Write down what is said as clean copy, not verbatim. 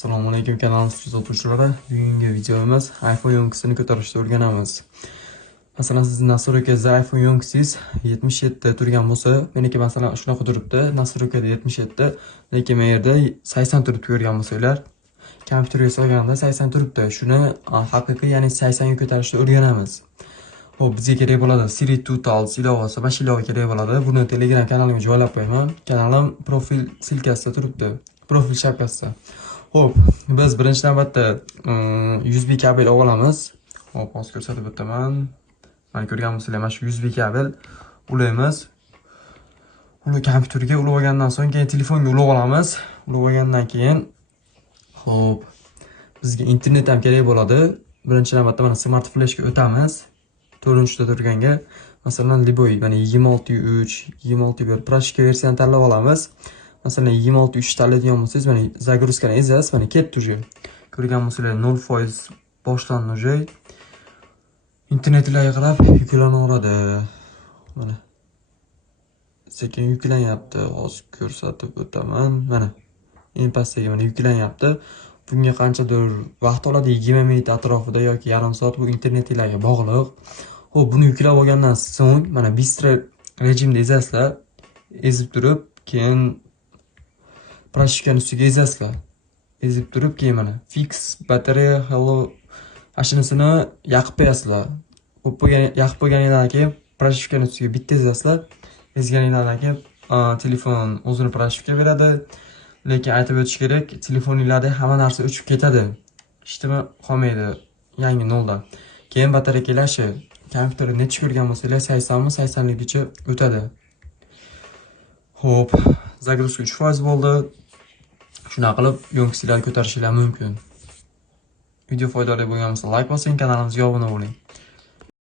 Assalomu alaykum kanalimiz kuzatuvchilari. Bugungi videomiz iPhone 10 ko'tarishni o'rganamiz. Masalan, siz nastroykangizda iPhone 10 77 turgan bo'lsa, meniki masalan shunaqa turibdi. Nastroykada 77, lekin men yerda 80 turibdi ko'rgan bo'lsanglar, kompyuterga solganda 80 turibdi. Shuni haqiqiy, ya'ni 80 ga ko'tarishni o'rganamiz. Xo'p, bizga kerak bo'ladi Siri Totals ilovasi, mana shu ilova kerak bo'ladi. Buni Telegram kanalimga joylab qo'yaman. Kanalim profil silkasida turibdi. Profil shapkasida. Xo'p, biz birinchi navbatda USB kabel olamiz. Xo'p, hozir ko'rsatib o'taman. Mana ko'rgan bo'lsanglar, mana shu USB kabel ulaymiz. Uni kompyuterga ulab olgandan so'ng keyin telefonga ulab olamiz. Ulab olgandan keyin xo'p, bizga internet ham kerak bo'ladi. Birinchi navbatda mana smart flashga o'tamiz. 4-da turganga, masalan, Liboy, mana 26.3, 26.1 proshka versiyani tanlab olamiz. Masalan, 26.3 tanlaydigan bo'lsangiz, mana загрузкani ezasiz, mana ketdi уже. Ko'rgan bo'lsanglar 0% boshlandi уже. Internetlarga qarab yuklanaveradi. Mana sekin yuklanyapti. Hozir ko'rsatib o'taman. Mana eng pastdagi mana yuklanyapti. Bunga qanchadir vaqt oladi, 20 minut atrofida yoki yarim soat, bu internetingizga bog'liq. Xo'p, buni yuklab olgandan so'ng mana bistro rejimda ezasizlar. Ezib turib, keyin proshkani ustiga ezasizlar. Ezib turib, keyin mana fix batareya hello ashinisini yoqib qo'yasizlar. Xo'p, yoqib qo'yganingizdan keyin proshkani ustiga bitta ezasizlar. Ezganingizdan keyin telefon o'zini proshkaga beradi. Lekin aytib o'tish kerak, telefoningizda hamma narsa o'chib ketadi. Ishlama qolmaydi, yangi nolda. Keyin batareya kelashi, kompyuterni necha ko'rgan bo'lsanglar, 80 mi 80 gacha o'tadi. Xo'p, загрузка 3% bo'ldi. Shuna qilib, yo'ngsilarni ko'tarishingiz mumkin. Video foydali bo'lgan bo'lsa, like bosing, kanalimizga obuna bo'ling.